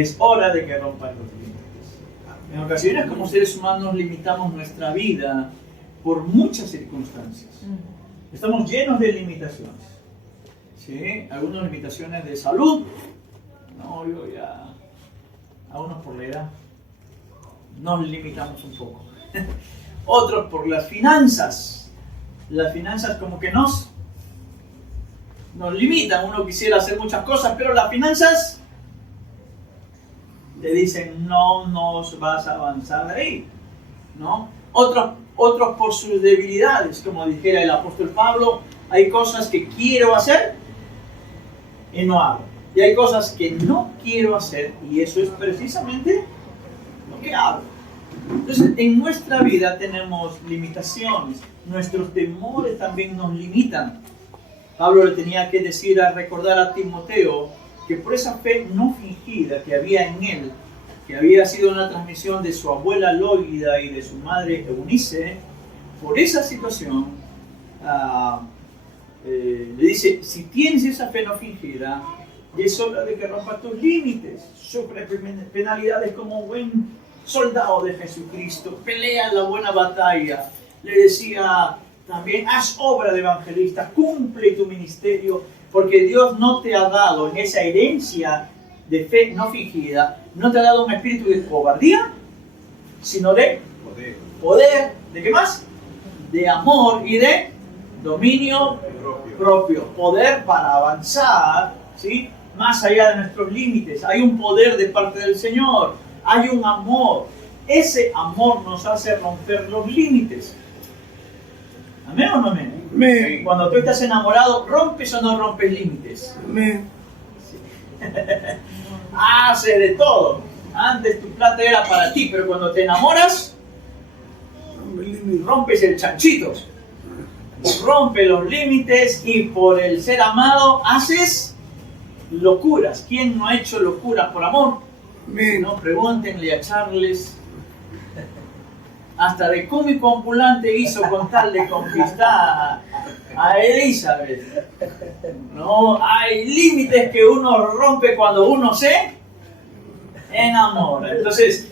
es hora de que rompan los límites. En ocasiones como seres humanos limitamos nuestra vida por muchas circunstancias. Estamos llenos de limitaciones. ¿Sí? Algunas limitaciones de salud. No, yo ya... A unos por la edad. Nos limitamos un poco. Otros por las finanzas. Las finanzas como que nos limitan. Uno quisiera hacer muchas cosas, pero las finanzas le dicen no nos vas a avanzar de ahí, ¿no? Otros por sus debilidades, como dijera el apóstol Pablo, hay cosas que quiero hacer y no hago. Y hay cosas que no quiero hacer y eso es precisamente lo que hago. Entonces, en nuestra vida tenemos limitaciones. Nuestros temores también nos limitan. Pablo le tenía que recordar a Timoteo que por esa fe no fingida que había en él, que había sido una transmisión de su abuela Lógida y de su madre Eunice, por esa situación, le dice, si tienes esa fe no fingida, es hora de que rompas tus límites, sufre penalidades como buen soldado de Jesucristo, pelea la buena batalla. Le decía también, haz obra de evangelista, cumple tu ministerio, porque Dios no te ha dado en esa herencia de fe no fingida, no te ha dado un espíritu de cobardía, sino de poder. ¿De qué más? De amor y de dominio propio. Poder para avanzar, ¿sí? Más allá de nuestros límites. Hay un poder de parte del Señor. Hay un amor. Ese amor nos hace romper los límites. ¿Amén o no amén? Amén. Cuando tú estás enamorado, ¿rompes o no rompes límites? Amén. Sí. Hace de todo. Antes tu plata era para ti, pero cuando te enamoras, rompes el chanchito. Rompe los límites y por el ser amado haces locuras. ¿Quién no ha hecho locuras por amor? Amén. No, pregúntenle a Charles. Hasta de cómico ambulante hizo con tal de conquistar a Elizabeth. No, hay límites que uno rompe cuando uno se enamora. Entonces,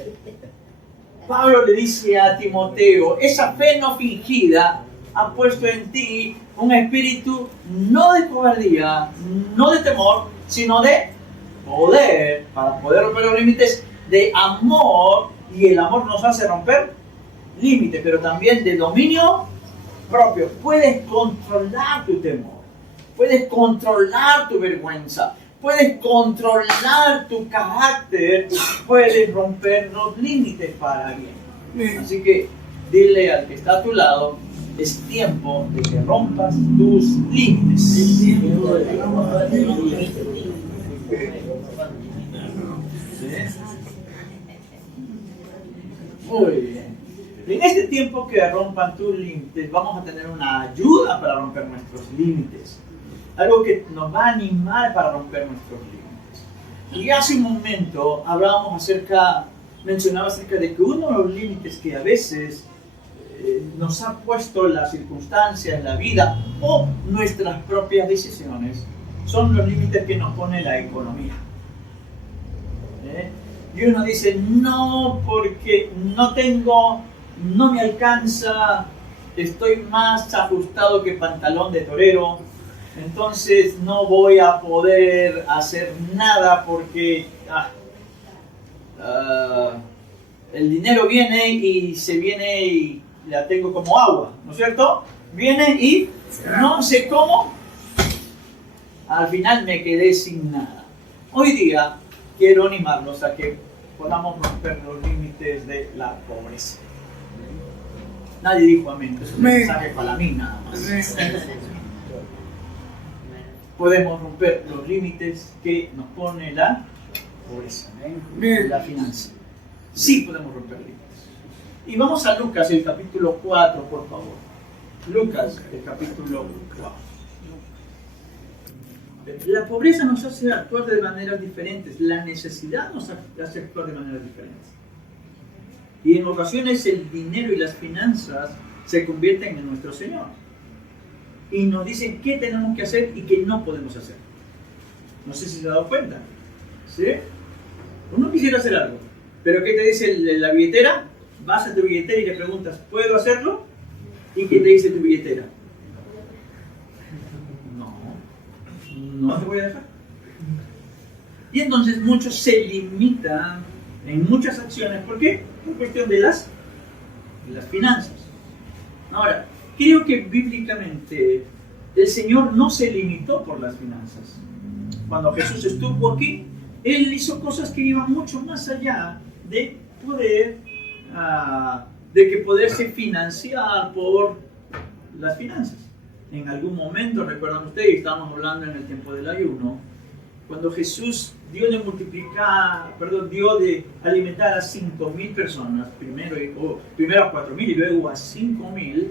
Pablo le dice a Timoteo, esa fe no fingida ha puesto en ti un espíritu no de cobardía, no de temor, sino de poder, para poder romper los límites, de amor, y el amor nos hace romper límites, pero también de dominio propio. Puedes controlar tu temor, puedes controlar tu vergüenza, puedes controlar tu carácter, puedes romper los límites para bien. Así que dile al que está a tu lado, es tiempo de que rompas tus límites. Es tiempo de que rompas tus límites. Muy bien. En este tiempo que rompan tus límites, vamos a tener una ayuda para romper nuestros límites. Algo que nos va a animar para romper nuestros límites. Y hace un momento mencionaba acerca de que uno de los límites que a veces nos ha puesto las circunstancias, la vida o nuestras propias decisiones son los límites que nos pone la economía. Y uno dice, no, porque no me alcanza, estoy más ajustado que pantalón de torero, entonces no voy a poder hacer nada porque el dinero viene y se viene y la tengo como agua, ¿no es cierto? Viene y no sé cómo, al final me quedé sin nada. Hoy día quiero animarlos a que podamos romper los límites de la pobreza. Nadie dijo amén, es un mensaje para mí nada más. Podemos romper los límites que nos pone la pobreza, la finanza. Sí podemos romper límites. Y vamos a Lucas, el capítulo 4, por favor. Lucas, el capítulo 4. La pobreza nos hace actuar de maneras diferentes. La necesidad nos hace actuar de maneras diferentes. Y en ocasiones el dinero y las finanzas se convierten en nuestro Señor. Y nos dicen qué tenemos que hacer y qué no podemos hacer. No sé si se ha dado cuenta. ¿Sí? Uno quisiera hacer algo, pero ¿qué te dice la billetera? Vas a tu billetera y le preguntas, ¿puedo hacerlo? ¿Y qué te dice tu billetera? No te voy a dejar. Y entonces muchos se limitan en muchas acciones. ¿Por qué? Por cuestión de las finanzas. Ahora, creo que bíblicamente el Señor no se limitó por las finanzas. Cuando Jesús estuvo aquí, Él hizo cosas que iban mucho más allá de que poderse financiar por las finanzas. En algún momento, recuerdan ustedes, estábamos hablando en el tiempo del ayuno, cuando Jesús dio de alimentar a 5.000 personas, primero a 4.000 y luego a 5.000,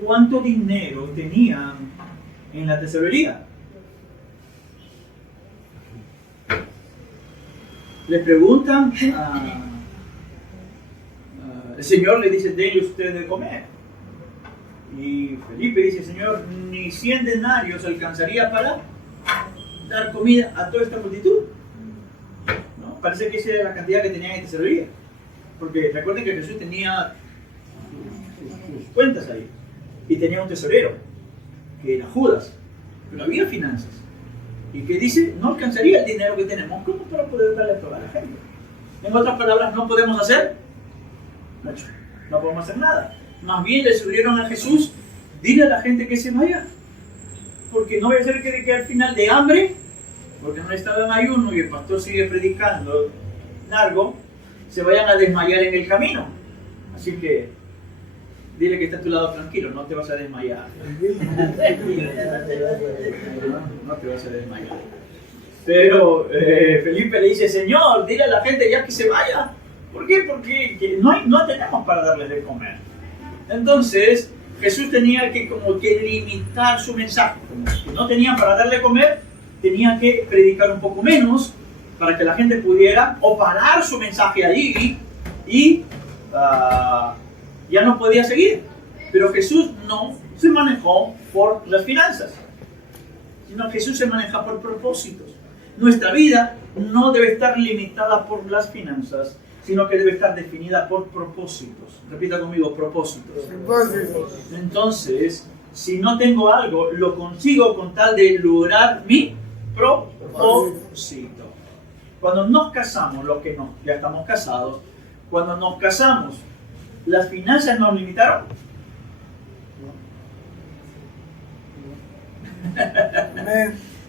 ¿cuánto dinero tenían en la tesorería? Le preguntan, el Señor le dice, denle ustedes de comer. Y Felipe dice, Señor, ni 100 denarios alcanzaría para dar comida a toda esta multitud. ¿No? Parece que esa era la cantidad que tenían en tesorería. Porque recuerden que Jesús tenía sus cuentas ahí. Y tenía un tesorero, que era Judas. Pero había finanzas. Y que dice, no alcanzaría el dinero que tenemos como para poder darle a toda la gente. En otras palabras, no podemos hacer mucho. No podemos hacer nada. Más bien le sugirieron a Jesús, dile a la gente que se vaya. Porque no voy a hacer que al final de hambre, porque no estado en ayuno y el pastor sigue predicando largo, se vayan a desmayar en el camino. Así que dile que está a tu lado tranquilo, no te vas a desmayar. No te vas a desmayar. Pero Felipe le dice, Señor, dile a la gente ya que se vaya. ¿Por qué? Porque no tenemos para darles de comer. Entonces Jesús tenía que como que limitar su mensaje. Como que no tenían para darle de comer, tenía que predicar un poco menos para que la gente pudiera o parar su mensaje allí y ya no podía seguir. Pero Jesús no se manejó por las finanzas, sino Jesús se maneja por propósitos. Nuestra vida no debe estar limitada por las finanzas, sino que debe estar definida por propósitos. Repita conmigo, propósitos. Entonces, si no tengo algo, lo consigo con tal de lograr mi propósito. Cuando nos casamos, los que no, ya estamos casados, cuando nos casamos, ¿las finanzas nos limitaron?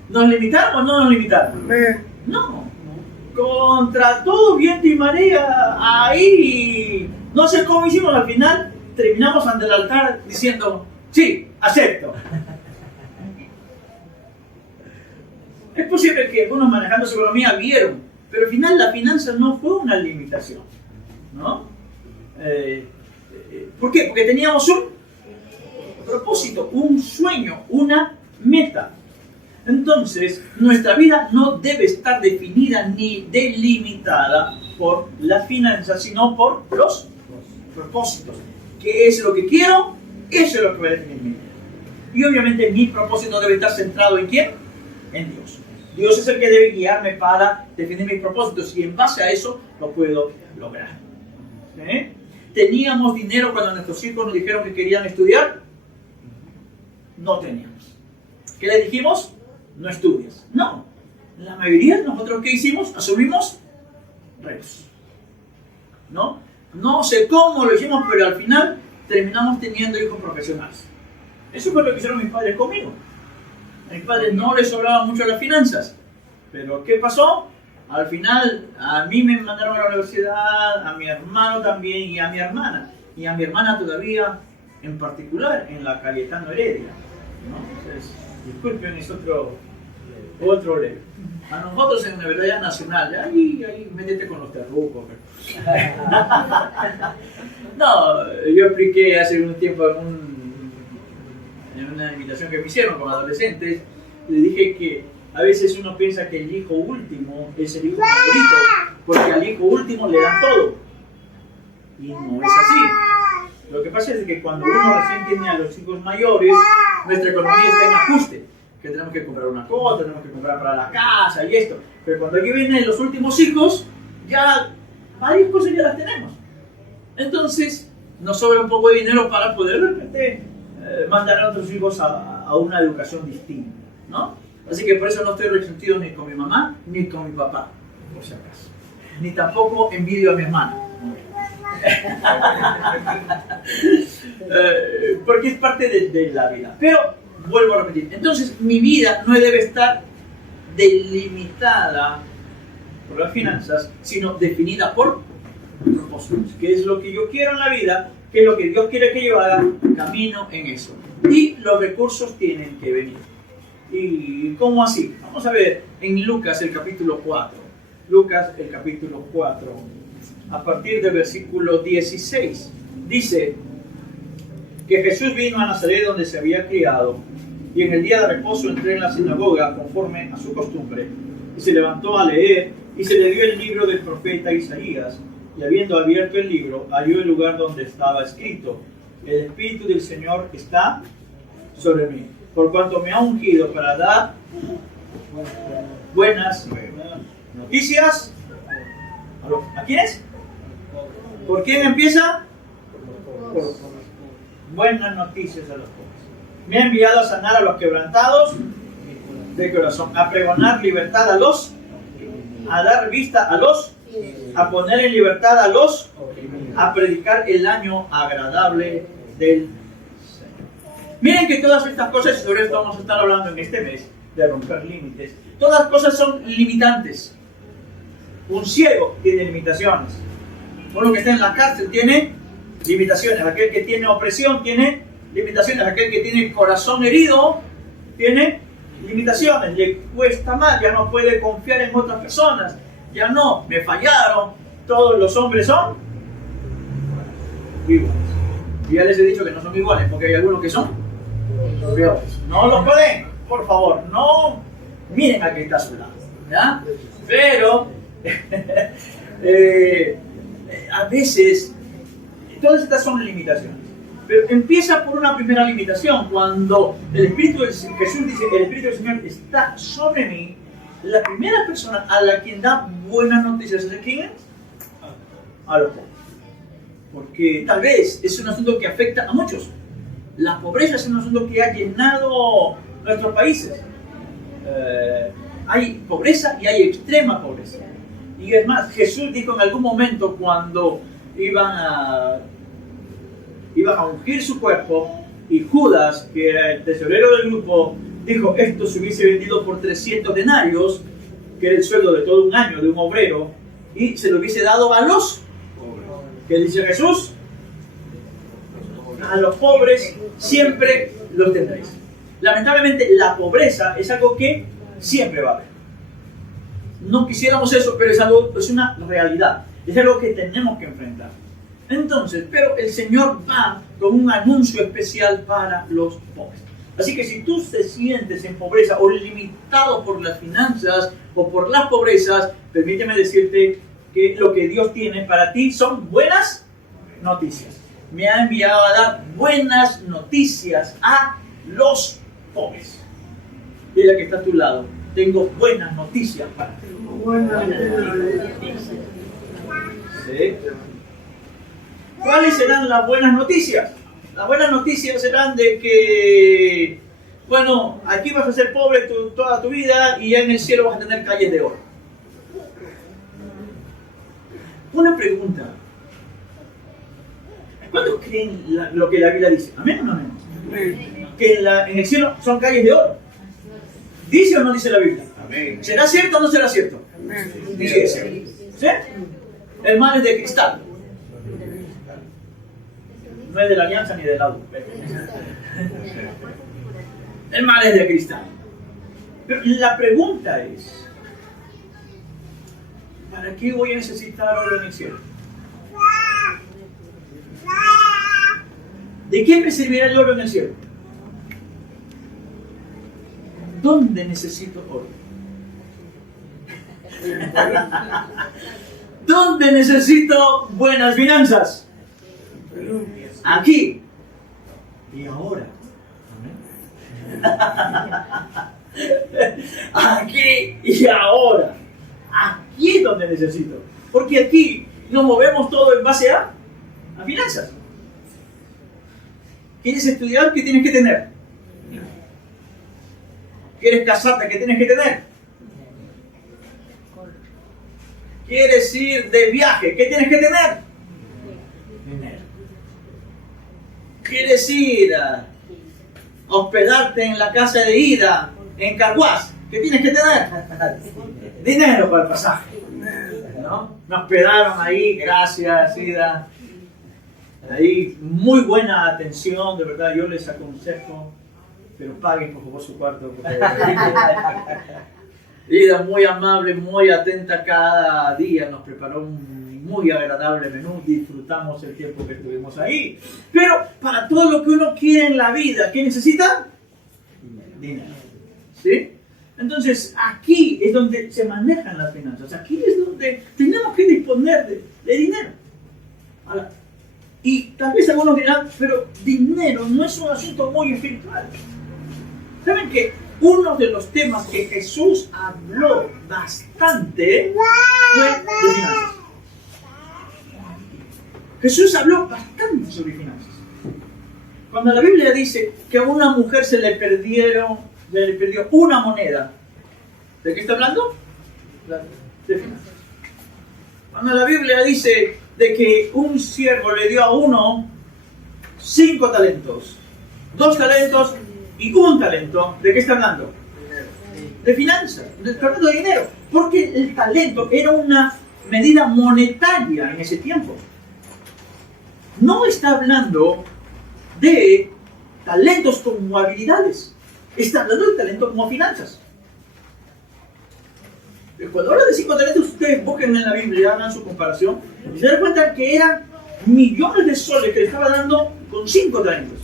¿Nos limitaron o no nos limitaron? No. Contra todo viento y marea, ahí no sé cómo hicimos al final, terminamos ante el altar diciendo, sí, acepto. Es posible que algunos manejando su economía vieron, pero al final la finanza no fue una limitación, ¿no? ¿Por qué? Porque teníamos un propósito, un sueño, una meta. Entonces, nuestra vida no debe estar definida ni delimitada por las finanzas, sino por los propósitos. ¿Qué es lo que quiero? Eso es lo que va a definir mi vida. Y obviamente mi propósito debe estar centrado ¿en quién? En Dios. Dios es el que debe guiarme para definir mis propósitos y en base a eso lo puedo lograr. ¿Sí? ¿Teníamos dinero cuando nuestros hijos nos dijeron que querían estudiar? No teníamos. ¿Qué le dijimos? No estudies. No. La mayoría de nosotros, ¿qué hicimos? Asumimos retos. ¿No? No sé cómo lo hicimos, pero al final terminamos teniendo hijos profesionales. Eso fue lo que hicieron mis padres conmigo. A mis padres no les sobraban mucho las finanzas. Pero ¿qué pasó? Al final a mí me mandaron a la universidad, a mi hermano también y a mi hermana. Y a mi hermana todavía, en particular, en la Cayetano Heredia. ¿No? Entonces, disculpen, es otro ley. A nosotros en Universidad Nacional, ahí métete con los terrucos. No, yo expliqué hace un tiempo en una invitación que me hicieron con adolescentes, le dije que a veces uno piensa que el hijo último es el hijo favorito, porque al hijo último le dan todo. Y no es así. Lo que pasa es que cuando uno recién tiene a los hijos mayores, nuestra economía está en ajuste. Que tenemos que comprar una cosa, tenemos que comprar para la casa y esto. Pero cuando aquí vienen los últimos hijos, ya varias cosas ya las tenemos. Entonces, nos sobra un poco de dinero para poder de repente mandar a nuestros hijos a una educación distinta, ¿no? Así que por eso no estoy resentido ni con mi mamá ni con mi papá, por si acaso. Ni tampoco envidio a mi hermano. Porque es parte de la vida. Pero, vuelvo a repetir, entonces mi vida no debe estar delimitada por las finanzas, sino definida por propósitos. ¿Qué es lo que yo quiero en la vida? ¿Qué es lo que Dios quiere que yo haga? Camino en eso. Y los recursos tienen que venir. ¿Y cómo así? Vamos a ver en Lucas el capítulo 4. Lucas el capítulo 4, a partir del versículo 16. Dice que Jesús vino a Nazaret donde se había criado, y en el día de reposo entró en la sinagoga conforme a su costumbre, y se levantó a leer, y se le dio el libro del profeta Isaías, y habiendo abierto el libro, halló el lugar donde estaba escrito: el Espíritu del Señor está sobre mí, por cuanto me ha ungido para dar buenas noticias. ¿A quiénes? ¿Por quién empieza? Por buenas noticias a los pobres. Me ha enviado a sanar a los quebrantados de corazón, a pregonar libertad a los, a dar vista a los, a poner en libertad a los, a predicar el año agradable del Señor. Miren que todas estas cosas, y sobre esto vamos a estar hablando en este mes, de romper límites, todas las cosas son limitantes. Un ciego tiene limitaciones. Uno que está en la cárcel tiene limitaciones. Aquel que tiene opresión tiene limitaciones. Aquel que tiene corazón herido tiene limitaciones. Le cuesta más, ya no puede confiar en otras personas. Ya no, me fallaron. Todos los hombres son iguales. Y ya les he dicho que no son iguales, porque hay algunos que son peores. No los pueden, por favor, no miren a que está a su lado, ¿ya? Pero a veces todas estas son limitaciones, pero empieza por una primera limitación. Cuando el Espíritu de Jesús dice: el Espíritu del Señor está sobre mí, la primera persona a la quien da buenas noticias es ¿quién es? A los pobres. Porque tal vez es un asunto que afecta a muchos. La pobreza es un asunto que ha llenado nuestros países. Hay pobreza y hay extrema pobreza. Y es más, Jesús dijo en algún momento, cuando iban a ungir su cuerpo, y Judas, que era el tesorero del grupo, dijo: esto se hubiese vendido por 300 denarios, que era el sueldo de todo un año de un obrero, y se lo hubiese dado a los pobres. ¿Qué dice Jesús? A los pobres siempre los tendréis. Lamentablemente la pobreza es algo que siempre va a haber. No quisiéramos eso, pero es una realidad. Es algo que tenemos que enfrentar. Entonces, pero el Señor va con un anuncio especial para los pobres. Así que si tú te sientes en pobreza o limitado por las finanzas o por las pobrezas, permíteme decirte que lo que Dios tiene para ti son buenas noticias. Me ha enviado a dar buenas noticias a los pobres. Dile que está a tu lado: tengo buenas noticias para ti. Buenas noticias. ¿Sí? ¿Cuáles serán las buenas noticias? Las buenas noticias serán de que, bueno, aquí vas a ser pobre toda tu vida y ya en el cielo vas a tener calles de oro. Una pregunta: ¿cuántos creen lo que la Biblia dice? ¿Amén o no amén? Que en el cielo son calles de oro. ¿Dice o no dice la Biblia? Amén. ¿Será cierto o no será cierto? Amén. Dice, ¿sí? El mar es de cristal. No es de la alianza ni del lado. El mar es de cristal. Pero la pregunta es: ¿para qué voy a necesitar oro en el cielo? ¿De qué me servirá el oro en el cielo? ¿Dónde necesito oro? ¿Dónde necesito buenas finanzas? Aquí y ahora. Aquí y ahora. Aquí es donde necesito. Porque aquí nos movemos todo en base a finanzas. ¿Quieres estudiar? ¿Qué tienes que tener? ¿Quieres casarte? ¿Qué tienes que tener? ¿Quieres ir de viaje? ¿Qué tienes que tener? Dinero. ¿Quieres ir a hospedarte en la casa de Ida, en Carhuaz? ¿Qué tienes que tener? Dinero para el pasaje. ¿No? Me hospedaron ahí, gracias, Ida. Ahí, muy buena atención, de verdad, yo les aconsejo, pero paguen por favor su cuarto. Ida muy amable, muy atenta cada día, nos preparó un muy agradable menú, disfrutamos el tiempo que estuvimos ahí. Pero para todo lo que uno quiere en la vida, ¿qué necesita? Dinero. ¿Sí? Entonces, aquí es donde se manejan las finanzas, aquí es donde tenemos que disponer de dinero. Ahora, y tal vez algunos dirán, pero dinero no es un asunto muy espiritual. ¿Saben que uno de los temas que Jesús habló bastante fue de finanzas? Jesús habló bastante sobre finanzas. Cuando la Biblia dice que a una mujer se le perdió una moneda, ¿de qué está hablando? De finanzas. Cuando la Biblia dice de que un siervo le dio a uno 5 talentos, 2 talentos y 1 talento, ¿de qué está hablando? De finanzas, está hablando de dinero, porque el talento era una medida monetaria en ese tiempo. No está hablando de talentos como habilidades, está hablando de talento como finanzas. Cuando habla de 5 talentos, ustedes busquen en la Biblia, hagan su comparación y se dan cuenta que eran millones de soles que le estaba dando con 5 talentos.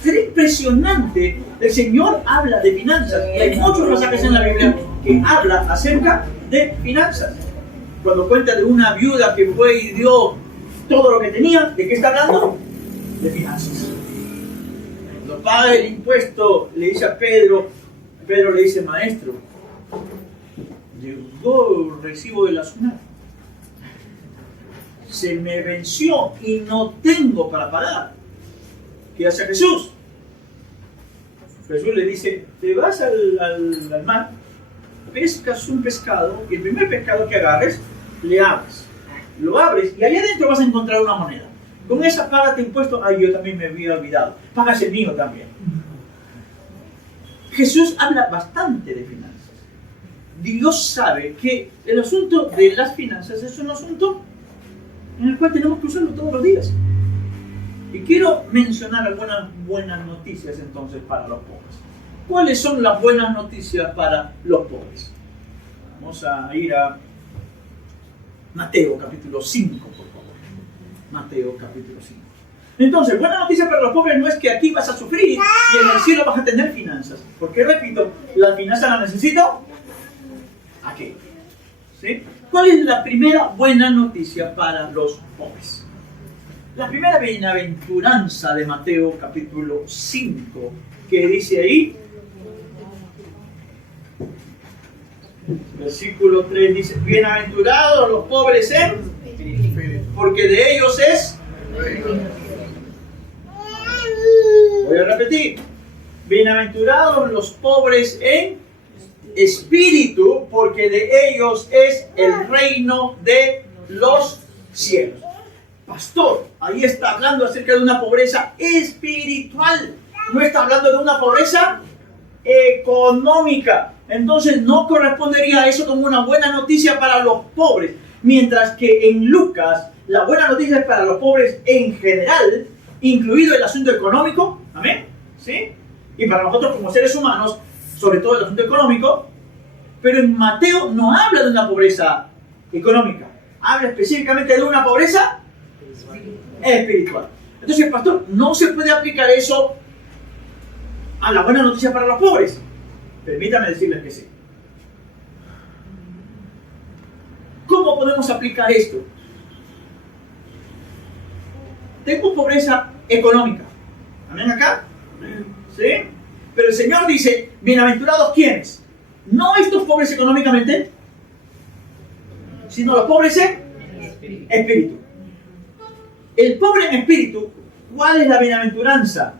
Sería impresionante. El Señor habla de finanzas y hay muchos pasajes en la Biblia que hablan acerca de finanzas. Cuando cuenta de una viuda que fue y dio todo lo que tenía, ¿de qué está hablando? De finanzas. Cuando paga el impuesto, le dice a Pedro le dice, maestro, llegó el recibo de la SUNAT, se me venció y no tengo para pagar. ¿Qué hace Jesús? Jesús le dice, te vas al mar, pescas un pescado y el primer pescado que agarres, le abres. Lo abres y allá adentro vas a encontrar una moneda. Con esa págate impuesto. Ay, yo también me había olvidado. Pagas el mío también. Jesús habla bastante de finanzas. Dios sabe que el asunto de las finanzas es un asunto en el cual tenemos que usarlo todos los días. Y quiero mencionar algunas buenas noticias entonces para los pobres. ¿Cuáles son las buenas noticias para los pobres? Vamos a ir a Mateo capítulo 5, por favor. Mateo capítulo 5. Entonces, buena noticia para los pobres no es que aquí vas a sufrir y en el cielo vas a tener finanzas. Porque, repito, las finanzas las necesito aquí. ¿Sí? ¿Cuál es la primera buena noticia para los pobres? La primera bienaventuranza de Mateo capítulo 5, que dice ahí, versículo 3 dice, bienaventurados los pobres porque de ellos es. Voy a repetir, bienaventurados los pobres en espíritu, porque de ellos es el reino de los cielos. Pastor, ahí está hablando acerca de una pobreza espiritual, no está hablando de una pobreza económica. Entonces no correspondería a eso como una buena noticia para los pobres, mientras que en Lucas la buena noticia es para los pobres en general, incluido el asunto económico, ¿amén? ¿Sí? Y para nosotros como seres humanos, sobre todo el asunto económico, pero en Mateo no habla de una pobreza económica, habla específicamente de una pobreza espiritual. Entonces, pastor, no se puede aplicar eso a la buena noticia para los pobres. Permítame decirles que sí. ¿Cómo podemos aplicar esto? Tengo pobreza económica. ¿Amén acá? ¿Sí? Pero el Señor dice, bienaventurados ¿quiénes? No estos pobres económicamente, sino los pobres en espíritu. El pobre en espíritu, ¿cuál es la bienaventuranza?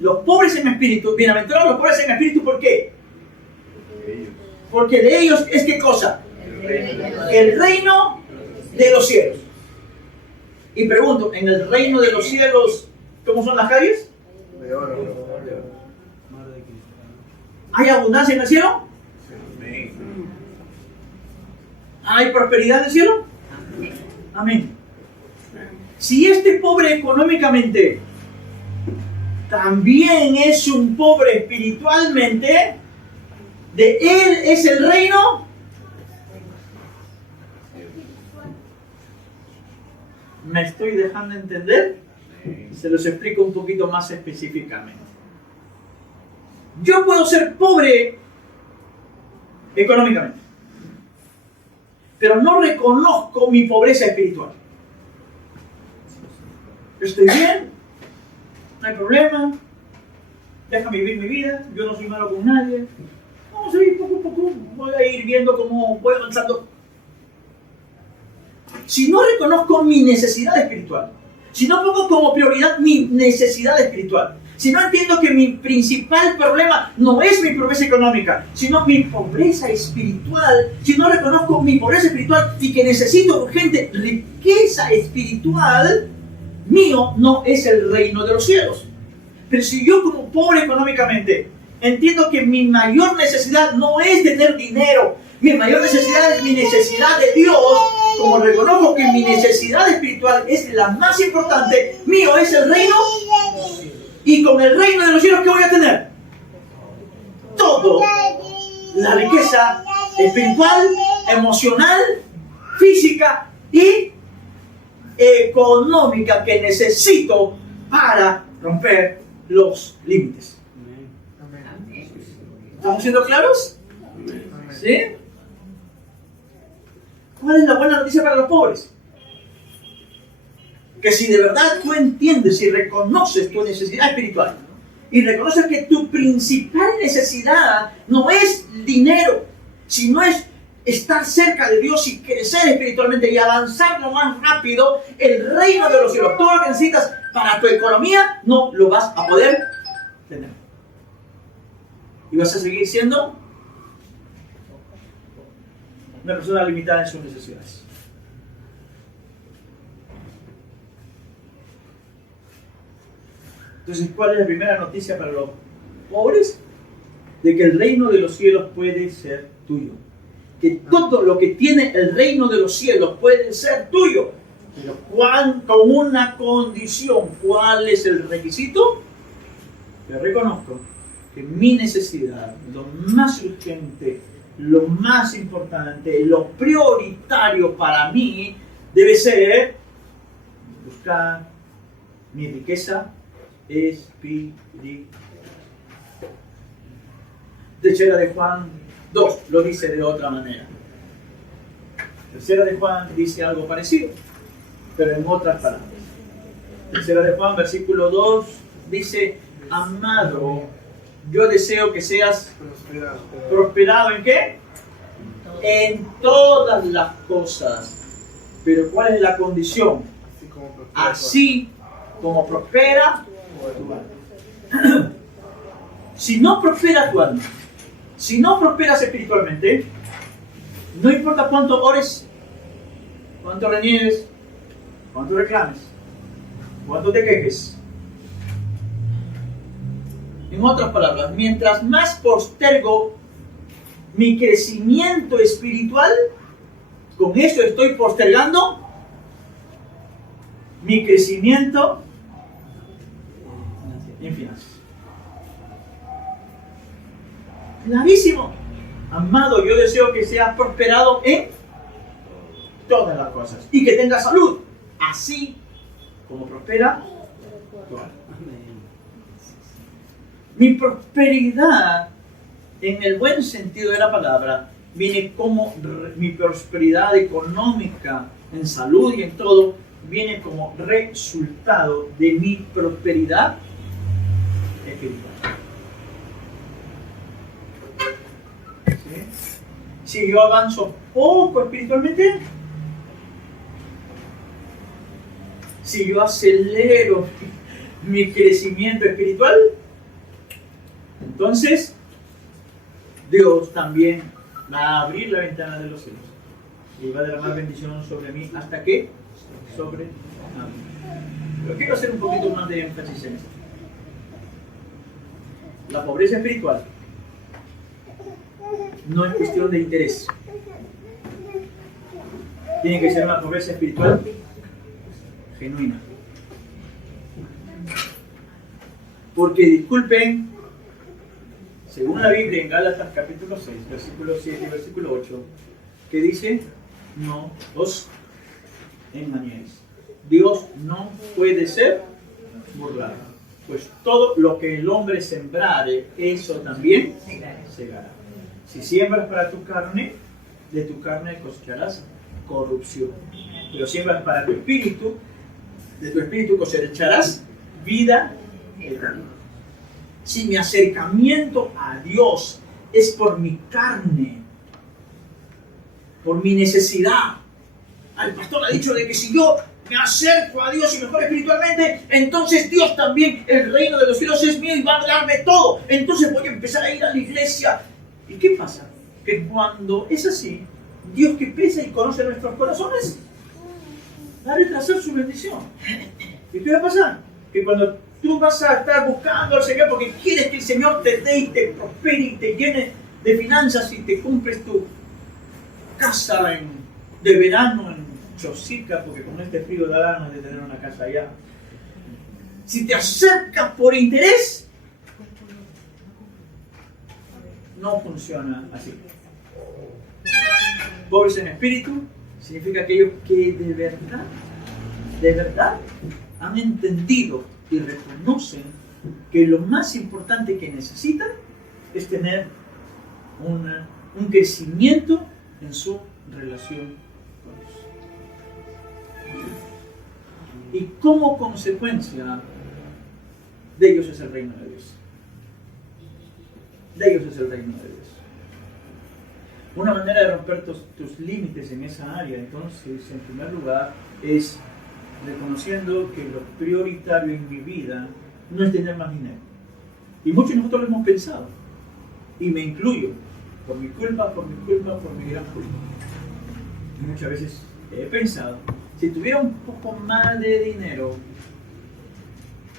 Los pobres en espíritu, bienaventurados los pobres en espíritu, ¿por qué? Porque de ellos es ¿qué cosa? El reino de los cielos. Y pregunto, ¿en el reino de los cielos cómo son las calles? De oro. ¿Hay abundancia en el cielo? ¿Hay prosperidad en el cielo? Amén. Si este pobre económicamente también es un pobre espiritualmente, de él es el reino. ¿Me estoy dejando entender? Se los explico un poquito más específicamente. Yo puedo ser pobre económicamente, pero no reconozco mi pobreza espiritual. Estoy bien, no hay problema, déjame vivir mi vida, yo no soy malo con nadie. Vamos a ir poco a poco, voy a ir viendo cómo voy avanzando. Si no reconozco mi necesidad espiritual, si no pongo como prioridad mi necesidad espiritual, si no entiendo que mi principal problema no es mi pobreza económica, sino mi pobreza espiritual, si no reconozco mi pobreza espiritual y que necesito urgente riqueza espiritual, mío no es el reino de los cielos. Pero si yo como pobre económicamente entiendo que mi mayor necesidad no es tener dinero, mi mayor necesidad es mi necesidad de Dios, como reconozco que mi necesidad espiritual es la más importante, mío es el reino. Y con el reino de los cielos, ¿qué voy a tener? Todo. La riqueza espiritual, emocional, física y económica que necesito para romper los límites. ¿Estamos siendo claros? ¿Sí? ¿Cuál es la buena noticia para los pobres? Que si de verdad tú entiendes y reconoces tu necesidad espiritual y reconoces que tu principal necesidad no es dinero, sino es estar cerca de Dios y crecer espiritualmente y avanzar lo más rápido, el reino de los cielos, todo lo que necesitas para tu economía, no lo vas a poder tener. Y vas a seguir siendo una persona limitada en sus necesidades. Entonces, ¿cuál es la primera noticia para los pobres? De que el reino de los cielos puede ser tuyo. Que todo lo que tiene el reino de los cielos puede ser tuyo. Pero con una condición. ¿Cuál es el requisito? Que reconozco que mi necesidad, lo más urgente, lo más importante, lo prioritario para mí, debe ser buscar mi riqueza espiritual. Tercera de Juan 2 lo dice de otra manera. Tercera de Juan dice algo parecido, pero en otras palabras. Tercera de Juan, versículo 2, dice: amado, yo deseo que seas prosperado ¿en qué? En todas las cosas. Pero ¿cuál es la condición? Así como prospera tu alma. Si no prospera tu alma, si no prosperas espiritualmente, no importa cuánto ores, cuánto reniegues, cuánto reclames, cuánto te quejes. En otras palabras, mientras más postergo mi crecimiento espiritual, con eso estoy postergando mi crecimiento en finanzas. Clarísimo. Amado, yo deseo que seas prosperado en todas las cosas y que tengas salud, así como prospera tu alma. Mi prosperidad, en el buen sentido de la palabra, viene como mi prosperidad económica, en salud y en todo, viene como resultado de mi prosperidad espiritual. ¿Sí? si yo avanzo poco espiritualmente, si yo acelero mi crecimiento espiritual, entonces Dios también va a abrir la ventana de los cielos y va a derramar bendición sobre mí hasta que sobre mí. Pero quiero hacer un poquito más de énfasis en esto. La pobreza espiritual no es cuestión de interés. Tiene que ser una pobreza espiritual genuina. Porque disculpen, según la Biblia en Gálatas capítulo 6, versículo 7 y versículo 8, que dice, no os engañéis. Dios no puede ser burlado. Pues todo lo que el hombre sembrare, eso también segará. Si siembras para tu carne, de tu carne cosecharás corrupción. Pero siembras para tu espíritu, de tu espíritu cosecharás vida eterna. Si mi acercamiento a Dios es por mi carne, por mi necesidad, el pastor ha dicho de que si yo me acerco a Dios y mejor espiritualmente, entonces Dios también, el reino de los cielos es mío y va a darme todo. Entonces voy a empezar a ir a la iglesia. ¿Y qué pasa? Que cuando es así, Dios que pesa y conoce nuestros corazones, va a retrasar su bendición. ¿Y qué va a pasar? Que cuando tú vas a estar buscando al Señor porque quieres que el Señor te dé y te prospere y te llene de finanzas y te compres tu casa de verano en Chosica, porque con este frío da ganas de tener una casa allá. Si te acercas por interés, no funciona así. Pobres en espíritu significa aquellos que de verdad han entendido y reconocen que lo más importante que necesitan es tener un crecimiento en su relación con Dios. Y como consecuencia de ellos es el reino de Dios. De ellos es el reino de Dios. Una manera de romper tus límites en esa área, entonces, en primer lugar, es reconociendo que lo prioritario en mi vida no es tener más dinero. Y muchos de nosotros lo hemos pensado. Y me incluyo. Por mi culpa, por mi gran culpa. Y muchas veces he pensado, si tuviera un poco más de dinero,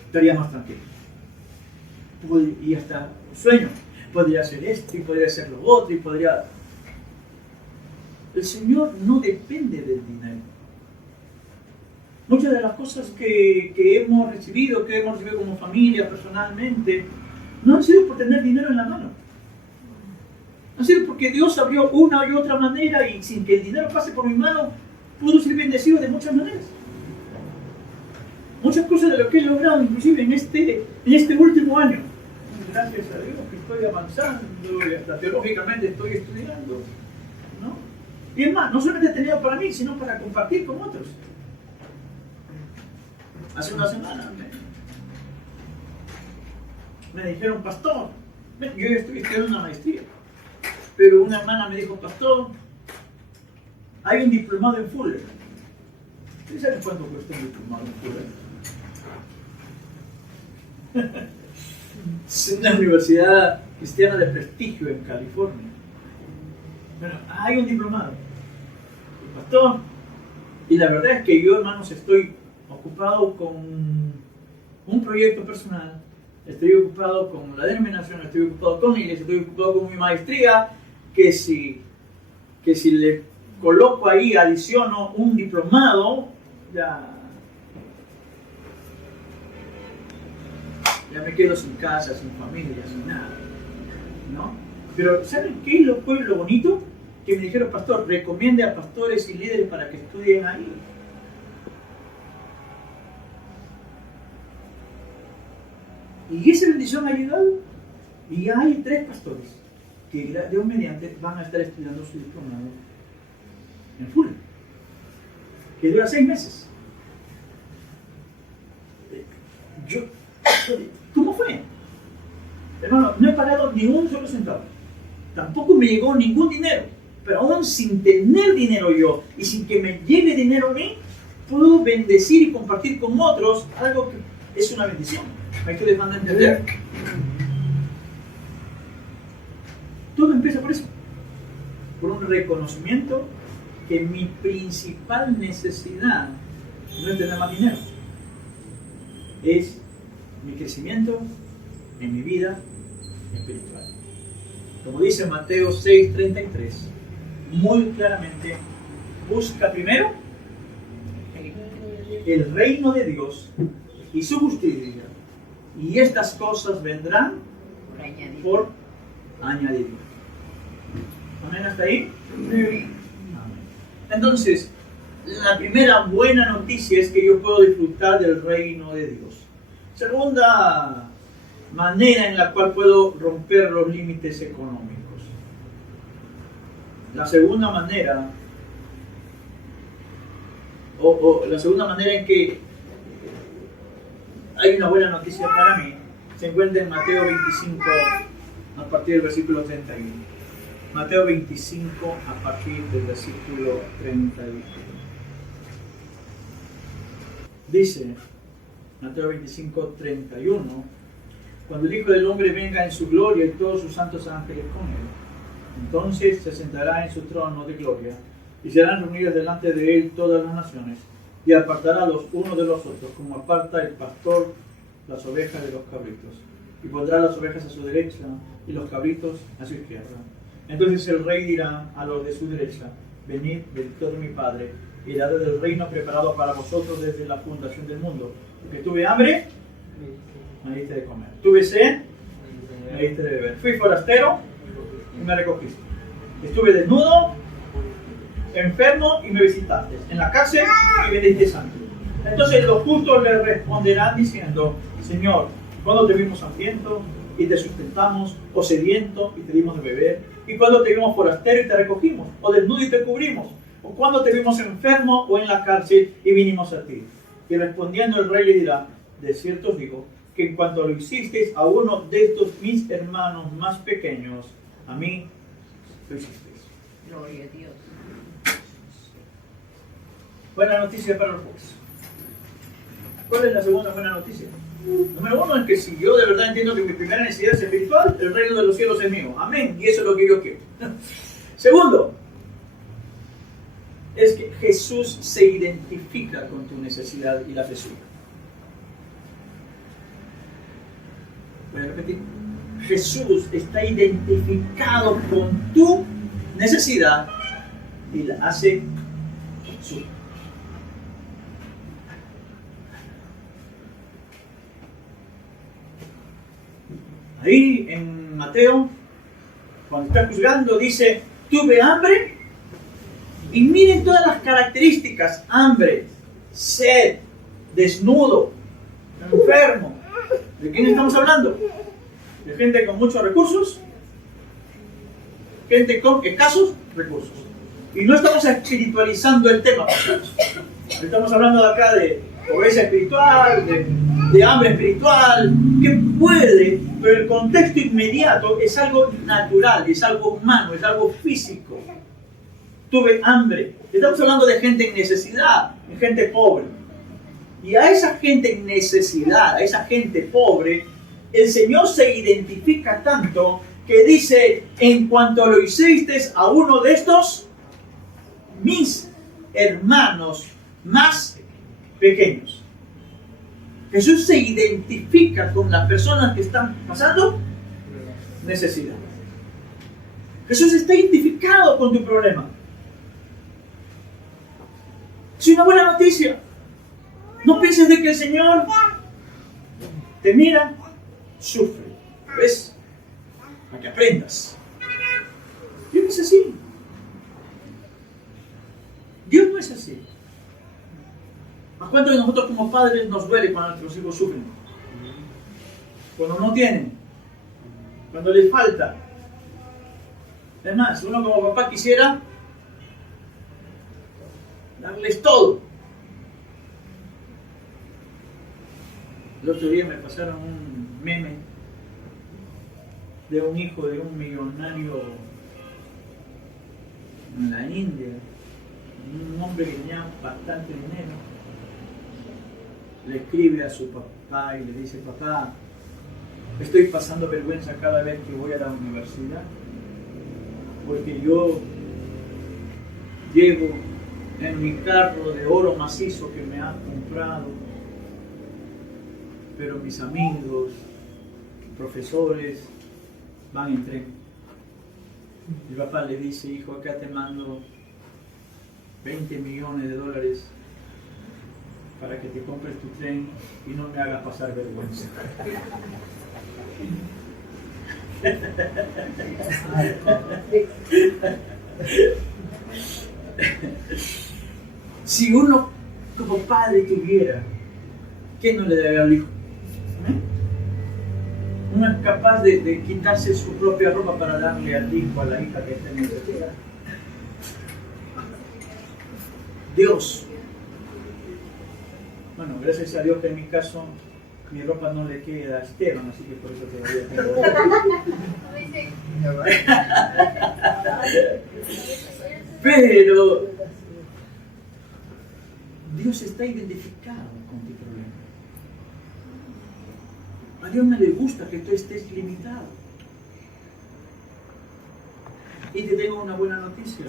estaría más tranquilo. Y hasta sueño. Podría hacer esto y podría hacer lo otro y podría... El Señor no depende del dinero. Muchas de las cosas que hemos recibido como familia, personalmente, no han sido por tener dinero en la mano. Han sido porque Dios abrió una y otra manera y sin que el dinero pase por mi mano, pudo ser bendecido de muchas maneras. Muchas cosas de lo que he logrado, inclusive en este último año. Gracias a Dios que estoy avanzando y hasta teológicamente estoy estudiando, ¿no? Y es más, no solamente he tenido para mí, sino para compartir con otros. Hace una semana me dijeron, pastor, yo estoy estudiando una maestría, pero una hermana me dijo, pastor, hay un diplomado en Fuller. ¿Ustedes saben cuánto cuesta un diplomado en Fuller? Es una universidad cristiana de prestigio en California. Bueno, hay un diplomado. Pastor, y la verdad es que yo, hermanos, estoy ocupado con un proyecto personal, estoy ocupado con la denominación, estoy ocupado con la iglesia, estoy ocupado con mi maestría, que si le coloco ahí, adiciono un diplomado, ya me quedo sin casa, sin familia, sin nada, ¿no? Pero ¿saben qué es lo bonito? Que me dijeron, pastor, recomiende a pastores y líderes para que estudien ahí. Y esa bendición ha llegado. Y hay 3 pastores que, Dios mediante, van a estar estudiando su diplomado en Fuller, que dura 6 meses. ¿Cómo fue? Hermano, no he pagado ni un solo centavo. Tampoco me llegó ningún dinero. Pero aún sin tener dinero yo y sin que me llegue dinero a mí, puedo bendecir y compartir con otros algo que es una bendición. ¿Hay que les van a entender? Todo empieza por eso. Por un reconocimiento que mi principal necesidad no es tener más dinero. Es mi crecimiento en mi vida espiritual. Como dice Mateo 6:33, muy claramente, busca primero el reino de Dios y su justicia, y estas cosas vendrán por añadidura. ¿Amén hasta ahí? Sí. Entonces, la primera buena noticia es que yo puedo disfrutar del reino de Dios. Segunda manera en la cual puedo romper los límites económicos. La segunda manera, la segunda manera en que hay una buena noticia para mí, se encuentra en Mateo 25, a partir del versículo 31. Mateo 25, a partir del versículo 31. Dice, Mateo 25, 31, cuando el Hijo del Hombre venga en su gloria y todos sus santos ángeles con él, entonces se sentará en su trono de gloria y serán reunidas delante de él todas las naciones, y apartará los unos de los otros, como aparta el pastor las ovejas de los cabritos, y pondrá las ovejas a su derecha y los cabritos a su izquierda. Entonces el rey dirá a los de su derecha, venid, benditos de mi Padre, y daré del reino preparado para vosotros desde la fundación del mundo. Porque tuve hambre, me diste de comer. Tuve sed, me diste de beber. Fui forastero y me recogiste. Estuve desnudo, enfermo y me visitaste. En la cárcel y me diste sangre. Entonces los justos le responderán diciendo, Señor, ¿cuándo te vimos hambriento y te sustentamos, o sediento y te dimos de beber? ¿Y cuándo te vimos forastero y te recogimos, o desnudo y te cubrimos? ¿O cuándo te vimos enfermo o en la cárcel y vinimos a ti? Y respondiendo el rey le dirá, de cierto os digo, que en cuanto lo hicisteis a uno de estos mis hermanos más pequeños, a mí lo hicisteis. Gloria a Dios. Buena noticia para los pobres. ¿Cuál es la segunda buena noticia? Número uno es que si yo de verdad entiendo que mi primera necesidad es espiritual, el reino de los cielos es mío. Amén. Y eso es lo que yo quiero. Segundo, es que Jesús se identifica con tu necesidad y la fe suya. Voy a repetir. Jesús está identificado con tu necesidad y la hace suya. Ahí en Mateo, cuando está juzgando, dice, tuve hambre, y miren todas las características: hambre, sed, desnudo, enfermo. ¿De quién estamos hablando? ¿De gente con muchos recursos? ¿Gente con escasos recursos? Y no estamos espiritualizando el tema, estamos hablando de acá de pobreza espiritual, de hambre espiritual, que puede, pero el contexto inmediato es algo natural, es algo humano, es algo físico. Tuve hambre. Estamos hablando de gente en necesidad, de gente pobre. Y a esa gente en necesidad, a esa gente pobre, el Señor se identifica tanto que dice, en cuanto lo hicisteis a uno de estos, mis hermanos más pequeños. Jesús se identifica con las personas que están pasando necesidad. Jesús está identificado con tu problema. Es una buena noticia. No pienses de que el Señor te mira, sufre. ¿Ves? Para que aprendas. Dios no es así. Dios no es así. ¿A cuántos de nosotros como padres nos duele cuando nuestros hijos sufren? Cuando no tienen. Cuando les falta. Es más, uno como papá quisiera darles todo. El otro día me pasaron un meme de un hijo de un millonario en la India, un hombre que tenía bastante dinero, le escribe a su papá y le dice: papá, estoy pasando vergüenza cada vez que voy a la universidad, porque yo llevo en mi carro de oro macizo que me han comprado, pero mis amigos, profesores, van en tren. Mi papá le dice: hijo, acá te mando $20 millones para que te compres tu tren y no me hagas pasar vergüenza. Si uno como padre tuviera, ¿qué no le daría al hijo? Uno es capaz de quitarse su propia ropa para darle al hijo, a la hija que está en necesidad. Dios. Bueno, gracias a Dios que en mi caso mi ropa no le queda a Esteban, así que por eso todavía tengo. Pero Dios está identificado con tu problema. A Dios no le gusta que tú estés limitado. Y te tengo una buena noticia.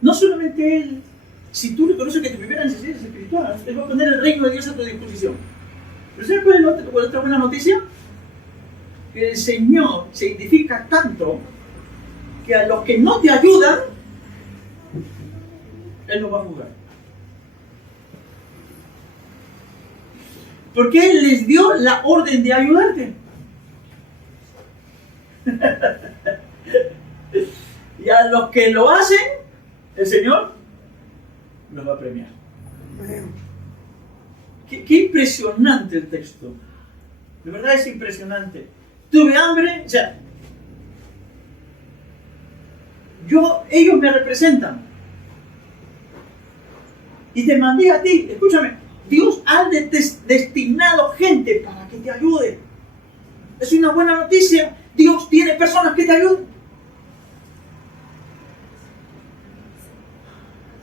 No solamente Él, si tú reconoces que tu primera necesidad es espiritual, Él va a poner el reino de Dios a tu disposición. ¿Pero sabes cuál es la otra buena noticia? Que el Señor se identifica tanto que a los que no te ayudan, Él los va a juzgar. Porque Él les dio la orden de ayudarte. Y a los que lo hacen, el Señor los va a premiar. Qué impresionante el texto. De verdad es impresionante. Tuve hambre, o sea, ellos me representan. Y te mandé a ti, escúchame, Dios ha destinado gente para que te ayude. Es una buena noticia. Dios tiene personas que te ayuden.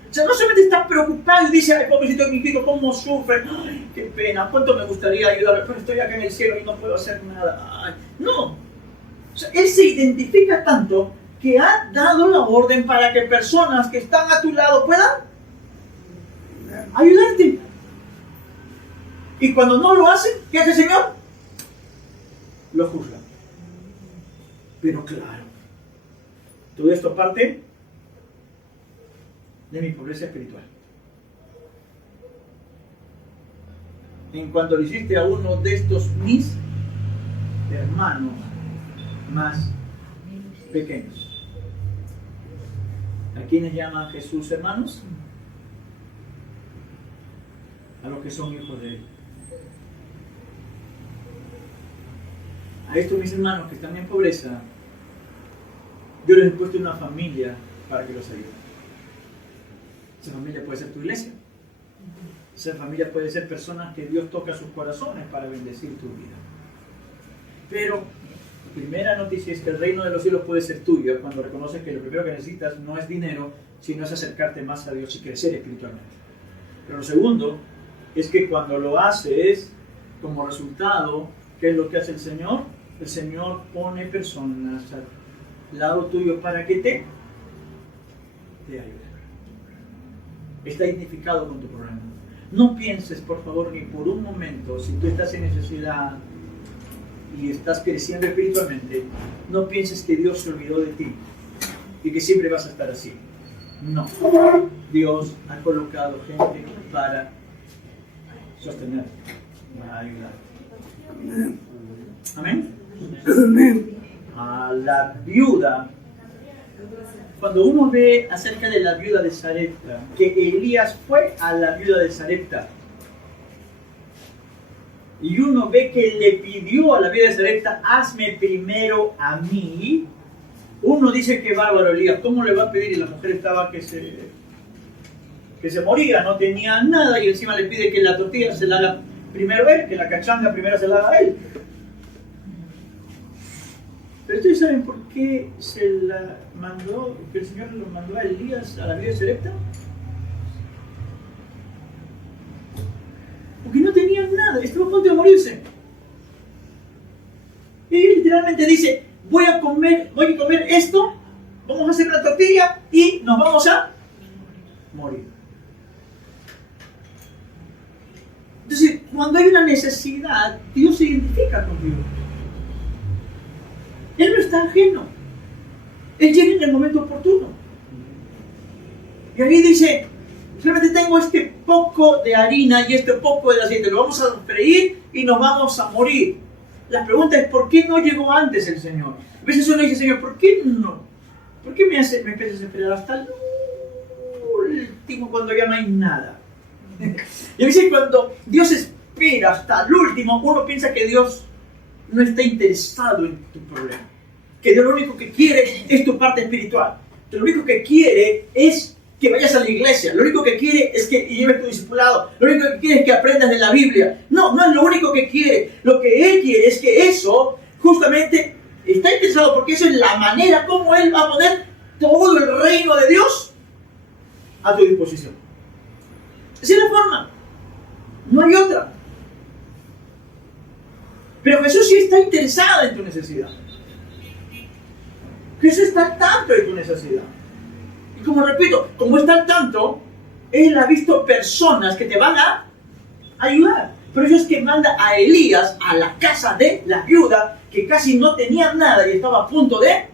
O sea, no solamente está preocupado y dice: ay, pobrecito de mi hijo, cómo sufre, ay, qué pena, cuánto me gustaría ayudarle, pero estoy acá en el cielo y no puedo hacer nada. Ay, no. O sea, Él se identifica tanto que ha dado la orden para que personas que están a tu lado puedan ayudarte. Y cuando no lo hacen, ¿qué hace el Señor? Lo juzga. Pero claro, todo esto parte de mi pobreza espiritual. En cuanto le hiciste a uno de estos mis hermanos más pequeños. ¿A quiénes llama Jesús hermanos? A los que son hijos de Él. A estos mis hermanos que están en pobreza, yo les he puesto una familia para que los ayude. Esa familia puede ser tu iglesia. Esa familia puede ser personas que Dios toca sus corazones para bendecir tu vida. Pero la primera noticia es que el reino de los cielos puede ser tuyo cuando reconoces que lo primero que necesitas no es dinero, sino es acercarte más a Dios y crecer espiritualmente. Pero lo segundo es que cuando lo haces, como resultado, ¿qué es lo que hace el Señor? El Señor pone personas al lado tuyo para que te ayuden. Está identificado con tu problema. No pienses, por favor, ni por un momento, si tú estás en necesidad y estás creciendo espiritualmente, no pienses que Dios se olvidó de ti y que siempre vas a estar así. No. Dios ha colocado gente para sostenerte, para ayudarte. Amén. A la viuda, cuando uno ve acerca de la viuda de Sarepta, que Elías fue a la viuda de Sarepta, y uno ve que le pidió a la viuda de Sarepta: hazme primero a mí, uno dice: que bárbaro Elías, ¿cómo le va a pedir? Y la mujer estaba que se moría, no tenía nada, y encima le pide que la tortilla se la haga primero él, que la cachanga primero se la haga él. Pero ustedes saben por qué se la mandó, que el Señor lo mandó a Elías a la vida de Sarepta. Porque no tenían nada, estaba a punto de morirse. Y él literalmente dice, voy a comer esto, vamos a hacer una tortilla y nos vamos a morir. Entonces, cuando hay una necesidad, Dios se identifica contigo. Él no está ajeno. Él llega en el momento oportuno. Y ahí dice, solamente tengo este poco de harina y este poco de aceite, lo vamos a freír y nos vamos a morir. La pregunta es, ¿por qué no llegó antes el Señor? A veces uno dice, Señor, ¿por qué no? ¿Por qué me empiezas a esperar hasta el último cuando ya no hay nada? Y a veces cuando Dios espera hasta el último, uno piensa que Dios no está interesado en tu problema. Que Dios lo único que quiere es tu parte espiritual. Que lo único que quiere es que vayas a la iglesia. Lo único que quiere es que lleves tu discipulado. Lo único que quiere es que aprendas de la Biblia. No, no es lo único que quiere. Lo que Él quiere es que eso justamente está interesado, porque eso es la manera como Él va a poner todo el reino de Dios a tu disposición. Esa es la forma. No hay otra. Pero Jesús sí está interesado en tu necesidad. Jesús está al tanto de tu necesidad. Y como repito, como está al tanto, Él ha visto personas que te van a ayudar. Por eso es que manda a Elías a la casa de la viuda, que casi no tenía nada y estaba a punto de